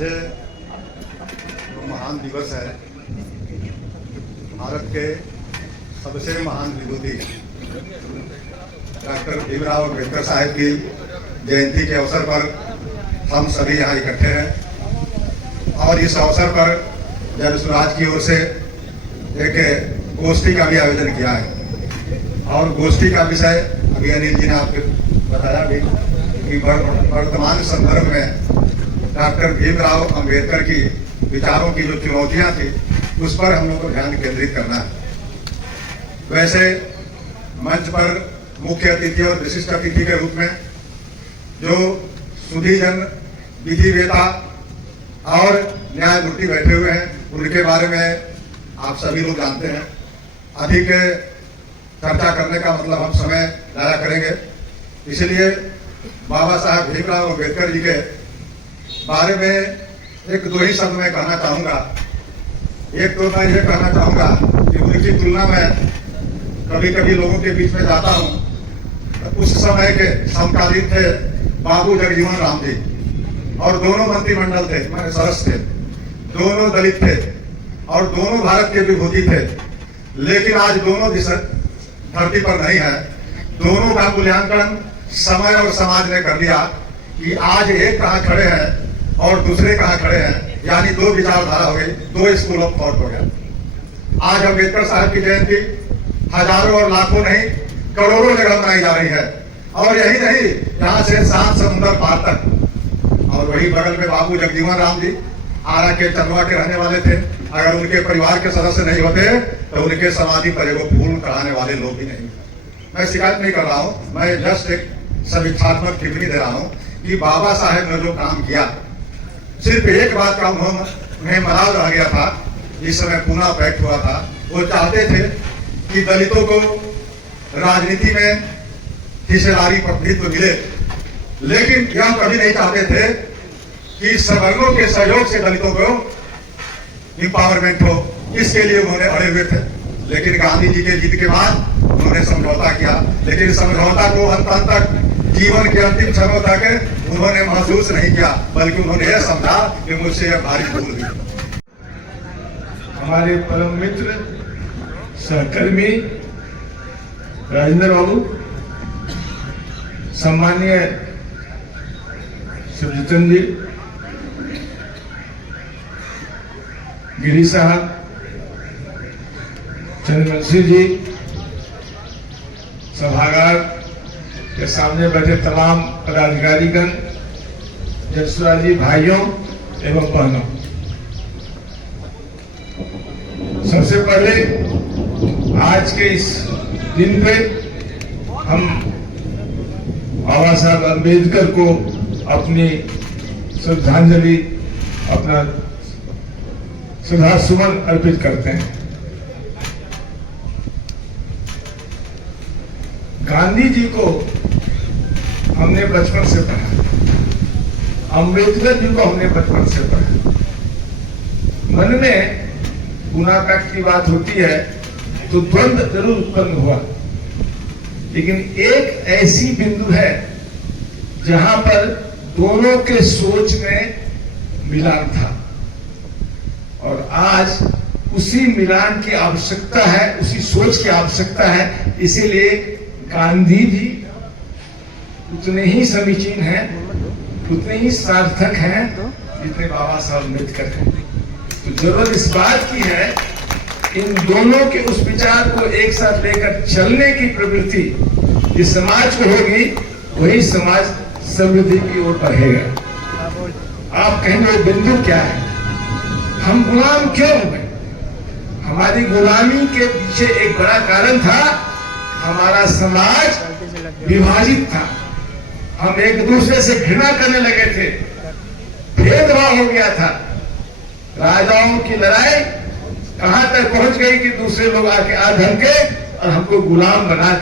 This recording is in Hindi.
आज जो महान दिवस है, भारत के सबसे महान विभूति डॉक्टर भीमराव अम्बेडकर साहब की जयंती के अवसर पर हम सभी यहाँ इकट्ठे हैं और इस अवसर पर जन स्वराज की ओर से एक गोष्ठी का भी आयोजन किया है। और गोष्ठी का विषय अभी अनिल जी ने आपको बताया भी कि वर्तमान संदर्भ में डॉक्टर भीमराव अम्बेडकर की विचारों की जो चुनौतियां थी उस पर हम लोग को ध्यान केंद्रित करना है। वैसे मंच पर मुख्य अतिथि और विशिष्ट अतिथि के रूप में जो सुधीजन, विधिवेता और न्यायमूर्ति बैठे हुए हैं, उनके बारे में आप सभी लोग जानते हैं। अधिक चर्चा करने का मतलब हम समय जाया करेंगे, इसलिए बाबा साहब भीमराव अम्बेडकर जी के बारे में एक दो ही शब्द मैं कहना चाहूँगा। एक तो मैं ये कहना चाहूँगा कि उनकी तुलना में कभी कभी लोगों के बीच में जाता हूँ तो उस समय के समकालीन थे बाबू जगजीवन राम जी, और दोनों मंत्रिमंडल थे, मैंने सरस थे, दोनों दलित थे और दोनों भारत के विभूति थे। लेकिन आज दोनों धरती पर नहीं है। दोनों का मूल्यांकन समय और समाज ने कर दिया कि आज एक कहाँ खड़े हैं और दूसरे कहाँ खड़े हैं, यानी दो विचारधारा हो गई, दो स्कूल ऑफ थॉट हो गया। आज अम्बेडकर साहब की जयंती हजारों और लाखों नहीं करोड़ों जगह मनाई जा रही है, और यही नहीं, यहाँ से शांत समुद्र पार तक। और वही बगल में बाबू जगजीवन राम जी आरा के चंदवा के रहने वाले थे। अगर उनके परिवार के सदस्य नहीं होते तो उनके समाधि पर एगो फूल चढ़ाने वाले लोग भी नहीं। मैं शिकायत नहीं कर रहा हूँ, मैं जस्ट एक समीक्षात्मक टिप्पणी दे रहा हूँ कि बाबा साहेब ने जो काम किया, सिर्फ एक बात का उन्हें मलाल रह गया था। इस समय पूना पैक्ट हुआ था, वो चाहते थे कि दलितों को राजनीति में हिस्सेदारी प्रतिनिधित्व मिले, लेकिन यह कभी नहीं चाहते थे कि सवर्णों के सहयोग से दलितों को इंपावरमेंट हो। इसके लिए उन्होंने अड़े हुए थे। लेकिन गांधी जी के जीत के बाद उन्होंने समझौता किया, लेकिन समझौता को अंत तक जीवन के अंतिम क्षणों तक उन्होंने महसूस नहीं किया, बल्कि उन्होंने यह समझा कि मुझसे यह भारी भूल हुई। हमारे परम मित्र सहकर्मी राजेंद्र बाबू, सम्मानीय शिवजीतन जी, गिरी साहब, चंद्रवंशी जी, सभागार के सामने बैठे तमाम पदाधिकारीगण, जसराजी भाइयों एवं बहनों, सबसे पहले आज के इस दिन पे हम बाबा साहब अम्बेडकर को अपनी श्रद्धांजलि, अपना श्रद्धा सुमन अर्पित करते हैं। गांधी जी को हमने बचपन से पढ़ा, अम्बेडकर जी को हमने बचपन से पढ़ा। मन में गुना पैक्ट की बात होती है तो द्वंद्व जरूर उत्पन्न हुआ, लेकिन एक ऐसी बिंदु है जहां पर दोनों के सोच में मिलान था, और आज उसी मिलान की आवश्यकता है, उसी सोच की आवश्यकता है। इसीलिए गांधी भी उतने ही समीचीन हैं, उतने ही सार्थक हैं जितने बाबा साहब अम्बेडकर हैं। तो जरूरत इस बात की है, इन दोनों के उस विचार को एक साथ लेकर चलने की प्रवृत्ति जिस समाज को होगी, वही समाज समृद्धि की ओर बढ़ेगा। आप कहेंगे बिंदु क्या है, हम गुलाम क्यों हो गए? हमारी गुलामी के पीछे एक बड़ा कारण था, हमारा समाज विभाजित था। हम एक दूसरे से घृणा करने लगे थे, भेदभाव हो गया था। राजाओं की लड़ाई कहां तक पहुंच गई कि दूसरे लोग आके आ धमके और हमको गुलाम बना